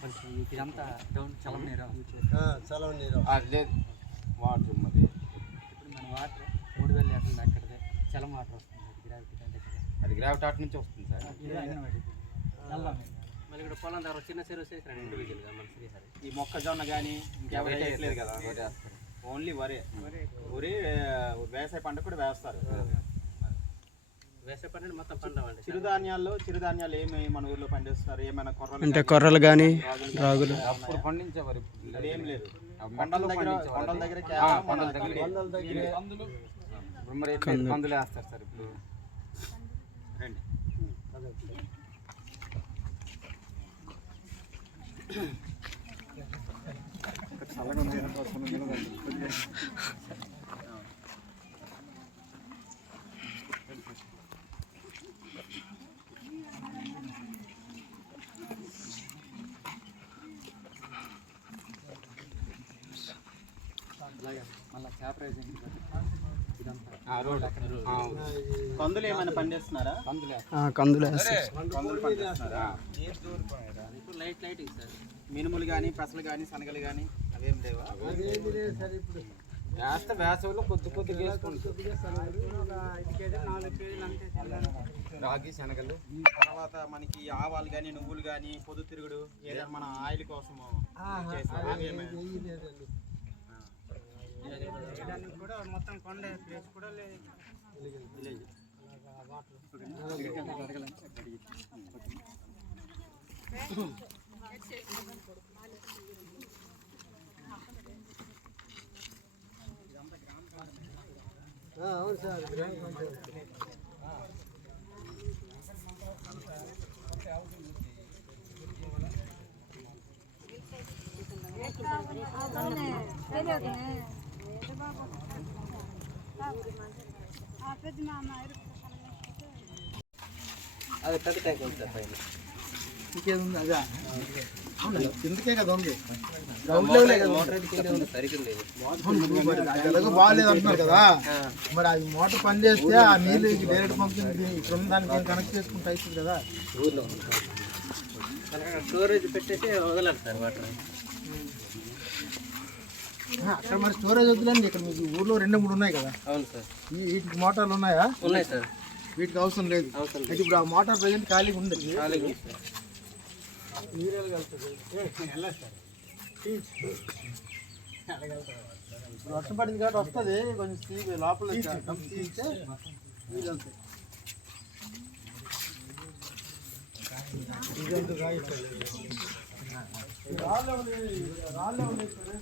కొంచెం ఇదంతా డౌన్ చలవ నీరు లేదు వాటర్ మరి ఇప్పుడు మన వాటర్ 3000 లీటర్లు అక్కడదే చలం వాటర్ వస్తుంది గ్రావిటీ అంటే అది గ్రావిటీ అటు నుంచి వస్తుంది సార్. మళ్ళీ ఇక్కడ పొలం దగ్గర చిన్న చెరువు చేసినాడు ఇండివిజువల్గా మన శ్రీహరి. ఈ మొక్కజొన్న కానీ ఇంకెవరైతే వేయట్లేదు కదా, ఓన్లీ వరే. వ్యవసాయ పంట కూడా వేస్తారు. వ్యవసాయ పంట మొత్తం పండవండి. చిరుధాన్యాలు ఏమి మన ఊర్లో పండిస్తారు? ఏమైనా అంటే కొర్రలు కానీ రాగులు అప్పుడు పండించేవారు, ఏం లేదు. కందులు వేస్తారు సార్ ఇప్పుడు. రండి మళ్ళీ చేప రైజింగ్ కందులు ఏమైనా పండిస్తున్నారా? కందులు లైట్ లైట్ సార్. మినుములు కానీ పెసలు కానీ శనగలు కానీ అవేం లేవా? వేస్తే వేసవిలో కొద్దిగా వేసుకుంటారు. రాగి శనగలు తర్వాత మనకి ఆవాలు కానీ నువ్వులు కానీ పొద్దుతిరుగుడు ఏదైనా మన ఆయిల్ కోసము కూడా మొత్తం కొండ ప్లేస్ కూడా లేదు. అవును సార్. అది పెద్ద ట్యాంక్ ఉంది సార్ పైన. ఇంకేముంది అదా? కిందకే కదా ఉంది. బాగాలేదు అంటున్నారు కదా, మరి అది మోటార్ పని చేస్తే ఆ నీళ్ళు డైరెక్ట్ పంపింది ఇక్కడ దానికి కనెక్ట్ చేసుకుంటే అవుతుంది కదా. ఊర్లో స్టోరేజ్ పెట్టేసి వదలాలి సార్ వాటర్. అక్కడ మరి స్టోరేజ్ వద్దులేండి, ఇక్కడ మీకు ఊర్లో 2-3 ఉన్నాయి కదా. అవును సార్. వీటికి మోటార్లు ఉన్నాయా? ఉన్నాయి సార్. వీటికి అవసరం లేదు. అయితే ఇప్పుడు ఆ మోటార్ ప్రజెంట్ ఖాళీగా ఉంది. వర్షం పడింది కాబట్టి వస్తుంది కొంచెం లోపల తీస్తే నీళ్ళు వెళ్తాయి. రాళ్ళే ఉన్నాయి సార్.